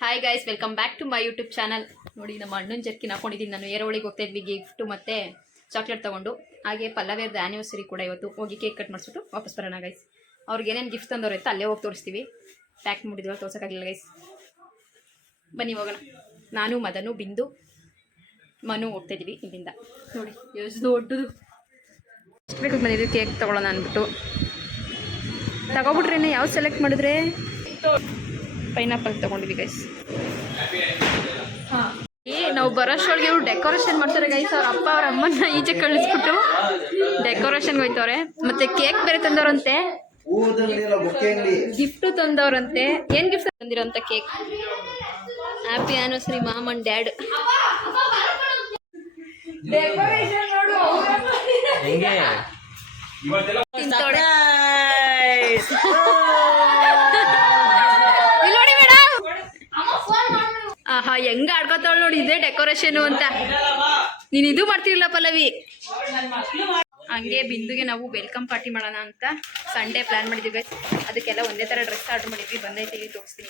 Hi guys, welcome back to my YouTube channel. ನೋಡಿ, ನಮ್ಮ ಅಣ್ಣನ ಜರ್ಕಿನ್ ಹಾಕೊಂಡಿದ್ದೀನಿ. ನಾನು ಏರೋಳಿಗೆ ಹೋಗ್ತಾ ಇದ್ವಿ ಗಿಫ್ಟು ಮತ್ತು ಚಾಕ್ಲೇಟ್ ತೊಗೊಂಡು. ಹಾಗೆ ಪಲ್ಲವೇರ್ದು ಆ್ಯನಿವರ್ಸರಿ ಕೂಡ ಇವತ್ತು. ಹೋಗಿ ಕೇಕ್ ಕಟ್ ಮಾಡಿಸ್ಬಿಟ್ಟು ವಾಪಸ್ ಬರೋಣ ಗೈಸ್. ಅವ್ರಿಗೆ ಏನೇನು ಗಿಫ್ಟ್ ತಂದವ್ರು ಇತ್ತು ಅಲ್ಲೇ ಹೋಗಿ ತೋರಿಸ್ತೀವಿ. ಪ್ಯಾಕ್ ಮಾಡಿದ್ವಲ್ಲ, ತೋರ್ಸೋಕ್ಕಾಗಲಿಲ್ಲ ಗೈಸ್. ಬನ್ನಿ ಹೋಗೋಣ. ನಾನು, ಮದನು, ಬಿಂದು, ಮನು ಹೋಗ್ತಾಯಿದ್ದೀವಿ ಇಲ್ಲಿಂದ. ನೋಡಿ ಎಷ್ಟು ದೊಡ್ಡದು. ಎಷ್ಟು ಬೇಕು ಬಂದಿದ್ವಿ ಕೇಕ್ ತೊಗೊಳ್ಳೋಣ ಅಂದ್ಬಿಟ್ಟು. ತಗೊಬಿಟ್ರೇನೆ ಯಾವ್ದು ಸೆಲೆಕ್ಟ್ ಮಾಡಿದ್ರೆ? ಪೈನಾಪಲ್ ತೊಗೊಂಡಿವಿ ಗೈಸ್. ನಾವು ಬರೋಷ್ಟೊಳಗೆ ಇವ್ರು ಡೆಕೋರೇಷನ್ ಮಾಡ್ತಾರೆ ಗೈಸ್. ಅವ್ರ ಅಪ್ಪ ಅವ್ರ ಅಮ್ಮನ ಈಚೆ ಕಳಿಸ್ಬಿಟ್ಟು ಡೆಕೋರೇಷನ್ಗೆ ಹೋಯ್ತವ್ರೆ. ಮತ್ತೆ ಕೇಕ್ ಬೇರೆ ತಂದವ್ರಂತೆ, ಗಿಫ್ಟು ತಂದವ್ರಂತೆ. ಏನ್ ಗಿಫ್ಟ್ ತಂದಿರೋಂಥ cake? Happy anniversary mom and dad. ನೋಡಿ ಮೇಡಮ್, ಆಹಾ ಹೆಂಗ ಆಡ್ಕೊತಾಳ ನೋಡಿ. ಇದೇ ಡೆಕೋರೇಷನ್ ಅಂತ. ನೀನ್ ಇದು ಮಾಡ್ತಿರಲಿಲ್ಲ ಪಲ್ಲವಿ. ಹಂಗೆ ಬಿಂದುಗೆ ನಾವು ವೆಲ್ಕಮ್ ಪಾರ್ಟಿ ಮಾಡೋಣ ಅಂತ ಸಂಡೇ ಪ್ಲಾನ್ ಮಾಡಿದ್ವಿ ಗೈಸ್. ಅದಕ್ಕೆಲ್ಲ ಒಂದೇ ಥರ ಡ್ರೆಸ್ ಆರ್ಡರ್ ಮಾಡಿದ್ವಿ. ಬಂದೈತೆ, ತೋರಿಸ್ತೀನಿ.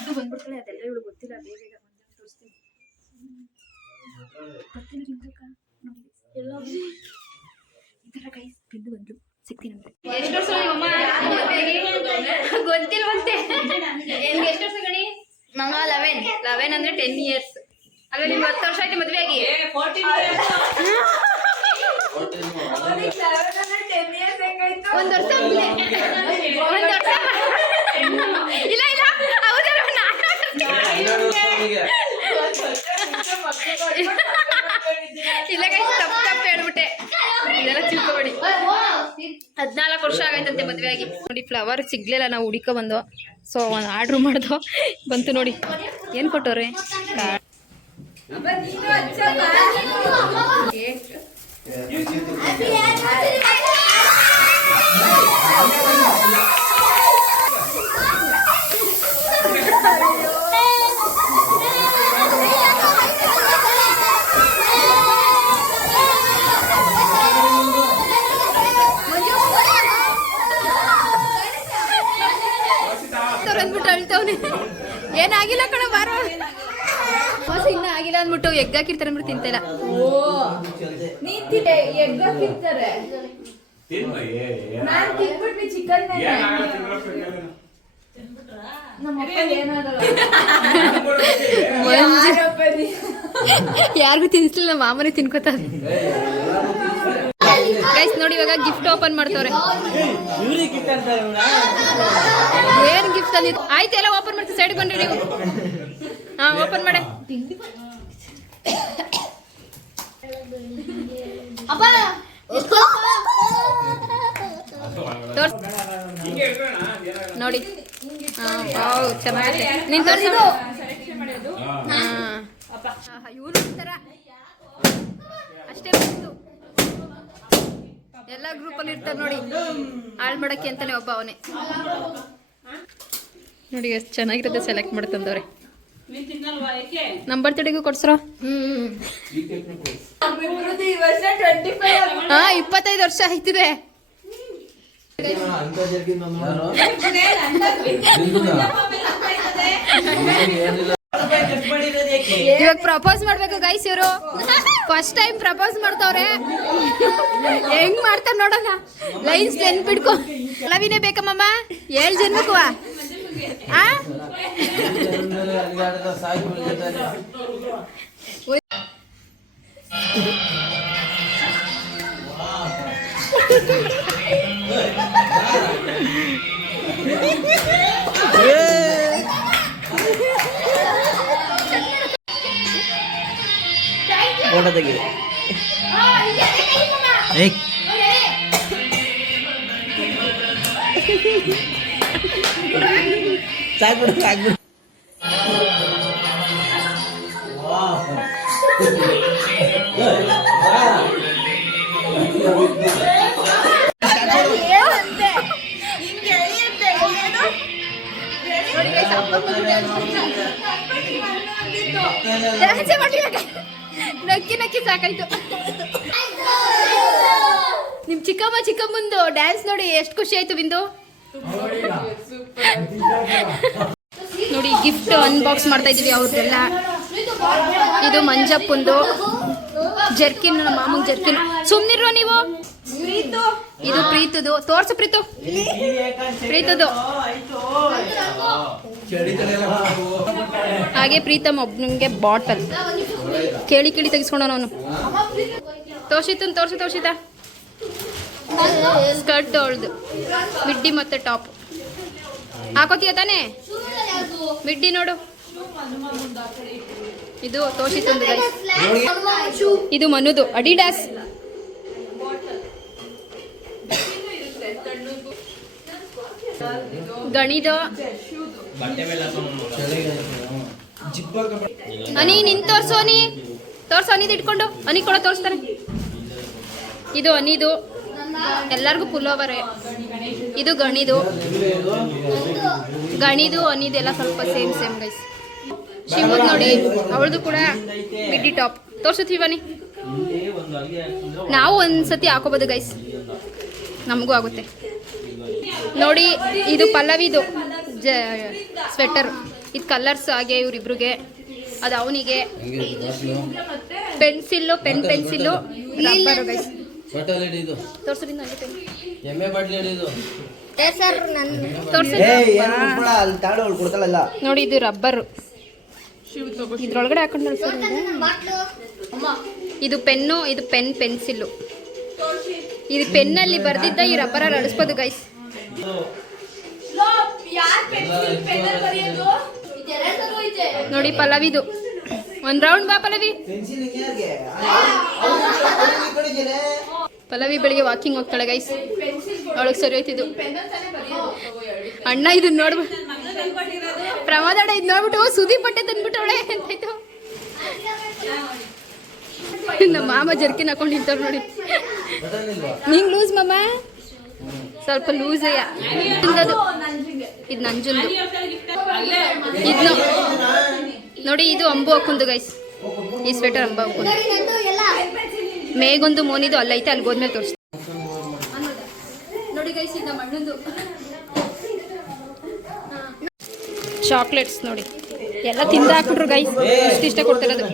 ಇದು ಬಂದ್ಬಿಡ್ತಾಳೆ, ಅದೆಲ್ಲ ಇವಳು ಗೊತ್ತಿಲ್ಲ. ಬೇಗ ತೋರಿಸ್ತೀನಿ. ಈ ಥರ ಗೈಸ್ ಬಿಂದು ಬಂದು ಸಿಗ್ತೀನಿ. ಎಷ್ಟು ವರ್ಷ ಗೊತ್ತಿಲ್ವಂತೆ. ಎಷ್ಟು ವರ್ಷ ಗಣಿ? ನಂಗೆ 11 ಅಂದ್ರೆ 10 years. ಅಲ್ಲ, ನಿಮ್ಗೆ 10 ವರ್ಷ ಆಯ್ತು ಮದುವೆ ಆಗಿ? ಒಂದು ವರ್ಷ ಇಲ್ಲ ಇಲ್ಲ, ಹೌದಲ್ಲ? ಇಲ್ಲ ಗೈಸ್, ತಪ್ಪು ಹೇಳ್ಬಿಟ್ಟೆ. ಇದೆಲ್ಲ ತಿಳ್ಕೊಬೇಡಿ. 14 ವರ್ಷ ಆಗೈತಂತೆ ಮದುವೆ ಆಗಿ. ನೋಡಿ, ಫ್ಲವರ್ ಸಿಗ್ಲಿಲ್ಲ, ನಾವು ಹುಡುಕ ಬಂದು. ಸೊ ಒಂದು ಆರ್ಡ್ರ್ ಮಾಡ್ದೋ, ಬಂತು ನೋಡಿ. ಏನು ಕೊಟ್ಟವ್ರೆ? ಏನಾಗಿಲ್ಲ ಕಣ, ಬಾರ ಹೊಸ ಇನ್ನ ಆಗಿಲ್ಲ ಅಂದ್ಬಿಟ್ಟು ಎಗ್ ಹಾಕಿರ್ತಾರೆ ಅಂದ್ಬಿಟ್ಟು ತಿಂತಿಲ್ಲ. ಎಗ್ ಹಾಕಿರ್ತಾರೆ. ಯಾರಿಗೂ ತಿನ್ಸ್ಲಿಲ್ಲ, ಮಾಮನೇ ತಿನ್ಕೋತಾರೆ ಗೈಸ್. ನೋಡಿ, ಇವಾಗ ಗಿಫ್ಟ್ ಓಪನ್ ಮಾಡ್ತವ್ರೆ. ಏನ್ ಗಿಫ್ಟ್ ತಂದಿದ್ದು? ಆಯ್ತು, ಎಲ್ಲ ಓಪನ್ ಮಾಡ್ತೀವಿ. ಸೈಡ್ ಬನ್ರಿ ನೀವು. ಹಾ, ಓಪನ್ ಮಾಡೆ. ನೋಡಿ, ಚೆನ್ನಾಗಿದೆ. ನೀನ್ ತೋರಿಸು. ಇವ್ರು ತರ ಅಷ್ಟೇ ಬಂತು. ಎಲ್ಲ ಗ್ರೂಪಲ್ಲಿ ಇರ್ತಾರೆ ನೋಡಿ, ಹಾಳು ಮಾಡಕ್ಕೆ ಅಂತಾನೆ ಒಬ್ಬ ಅವನೇ. ನೋಡಿ ಎಷ್ಟು ಚೆನ್ನಾಗಿರುತ್ತೆ, ಸೆಲೆಕ್ಟ್ ಮಾಡಿ ತಂದವ್ರೆ. ನಮ್ಮ ಬರ್ತಡೆಗೂ ಕೊಡ್ಸ್ರೋ. 25 ವರ್ಷ ಆಯ್ತಿದೆ. ಇವಾಗ ಪ್ರಪೋಸ್ ಮಾಡ್ಬೇಕು ಗೈಸ್. ಇವರು ಫಸ್ಟ್ ಟೈಮ್ ಪ್ರಪೋಸ್ ಮಾಡ್ತವ್ರೆ. ಹೆಂಗ್ ಮಾಡ್ತಾರ ನೋಡೋಣ. ಲೈನ್ಸ್ ನೆನ್ಪಿಡ್ಕೊ. ಲವಿನೇ ಬೇಕಮ್ಮ 7 ಜನ್ಮಕ್ಕೂ. ಸಾಕ್ಬಿಡು. ನಕ್ಕಿ ನಕ್ಕಿ ಸಾಕಾಯ್ತು. ನಿಮ್ ಚಿಕ್ಕಮ್ಮಂದು ಡ್ಯಾನ್ಸ್ ನೋಡಿ ಎಷ್ಟು ಖುಷಿ ಆಯ್ತು ಬಿಂದು. ನೋಡಿ ಗಿಫ್ಟ್ ಅನ್ಬಾಕ್ಸ್ ಮಾಡ್ತಾ ಇದೀವಿ ಅವ್ರದ್ದೆಲ್ಲ. ಇದು ಮಂಜಪ್ಪಂದು ಜರ್ಕಿನ್, ನಮ್ಮ ಮಾಮಂಗ್ ಜರ್ಕಿನ್. ಸುಮ್ನಿರೋ ನೀವು. ಇದು ಪ್ರೀತುದು. ತೋರ್ಸು ಪ್ರೀತು. ಪ್ರೀತುದು. ಹಾಗೆ ಪ್ರೀತಮ್ ಒಬ್ಬನಿಗೆ ಬಾಟಲ್. ಕೇಳಿ ತೆಗಿಸ್ಕೊಂಡ ಅವನು. ತೋರ್ಸಿತ ಸ್ಕರ್ಟ್ ಅವಳ್ದು. ಮಿಡ್ಡಿ ಮತ್ತೆ ಟಾಪ್ ಹಾಕೋತೀಯ ತಾನೇ? ಮಿಡ್ಡಿ ನೋಡು. ಇದು ತೋಷಿತಂದು. ಇದು ಮನುದು ಅಡಿಡಾಸ್. ಗಣಿದು. ಅನಿ ನಿನ್ ತೋರ್ಸು. ಅನಿದು ಇಟ್ಕೊಂಡು ಅನಿ ಕೂಡ ತೋರಿಸ್ತಾರೆ. ಇದು ಅನಿದು. ಎಲ್ಲರಿಗೂ ಪುಲ್ಲೋವರೇ. ಇದು ಗಣಿದು ಅನಿದೆಲ್ಲ ಸ್ವಲ್ಪ ಸೇಮ್ ಗೈಸ್. ಶಿವದ್ ನೋಡಿ ಅವಳದು ಕೂಡ ಮಿಡ್ಡಿ ಟಾಪ್. ತೋರ್ಸುತ್ತೀವನಿ. ನಾವು ಒಂದ್ಸತಿ ಹಾಕೋಬೋದು ಗೈಸ್, ನಮಗೂ ಆಗುತ್ತೆ ನೋಡಿ. ಇದು ಪಲ್ಲವಿದು ಸ್ವೆಟರ್. ಇದು ಕಲರ್ಸ್ ಹಾಗೆ ಇವ್ರಿಬ್ರಿಗೆ. ಅದು ಅವನಿಗೆ ಪೆನ್ಸಿಲ್ಲು, ಪೆನ್ಸಿಲ್ಲು, ರಬ್ಬರು ಗೈಸ್. ನೋಡಿ ಇದು ರಬ್ಬರ್. ಇದ್ರೊಳಗಡೆ ಹಾಕೊಂಡು ಇದು ಪೆನ್ನು, ಇದು ಪೆನ್ಸಿಲ್ಲು. ಇದು ಪೆನ್ನಲ್ಲಿ ಬರ್ದಿದ್ದ ಈ ರಬ್ಬರಲ್ಲಿ ಅಳಿಸ್ಬೋದು ಗೈಸ್. ನೋಡಿ ಪಲ್ಲವಿದು. ಒಂದ್ ರೌಂಡ್ ಬಾ ಪಲ್ಲವಿ. ಪಲ್ಲವಿ ಬೆಳಿಗ್ಗೆ ವಾಕಿಂಗ್ ಹೋಗ್ತಾಳೆ ಗೈಸ್. ಅವಳಿಗೆ ಸರಿ ಹೋಯ್ತಿದ್ದು. ಅಣ್ಣ ಇದನ್ನ ನೋಡ್ಬ ಪ್ರಮಾದ ಇದು ನೋಡ್ಬಿಟ್ಟು ಸುದಿ ಬಟ್ಟೆ ತಂದ್ಬಿಟ್ಟವಳೆ ಅಂತಾಯ್ತು. ನಮ್ಮ ಮಾಮ ಜರ್ಕಿನ್ ಹಾಕೊಂಡು ನಿಂತವ್ರು ನೋಡಿ. ನಿಂಗೆ ಲೂಸ್ ಮಾಮ, ಸ್ವಲ್ಪ ಲೂಸ್. ಇದು ನಂಜುಂದು. ಇದು ನೋಡಿ ಇದು ಅಂಬು ಹಾಕುಂದು ಗೈಸ್. ಈ ಸ್ವೆಟರ್ ಅಂಬು ಹಾಕುಂದು. ಮೇಗೊಂದು ಮೋನಿದು ಅಲ್ಲೈತೆ, ಅಲ್ಲಿ ಹೋದ್ಮೇಲೆ ತೋರಿಸ್ತೀನಿ ನೋಡಿ ಗೈಸ್. ಇದು ನಮ್ಮ ಅಣ್ಣಂದು ಚಾಕ್ಲೇಟ್ಸ್ ನೋಡಿ. ಎಲ್ಲ ತಿಂದು ಹಾಕ್ಬಿಟ್ರು ಗೈಸ್. ಇಷ್ಟ ಕೊಡ್ತಿರೋದು.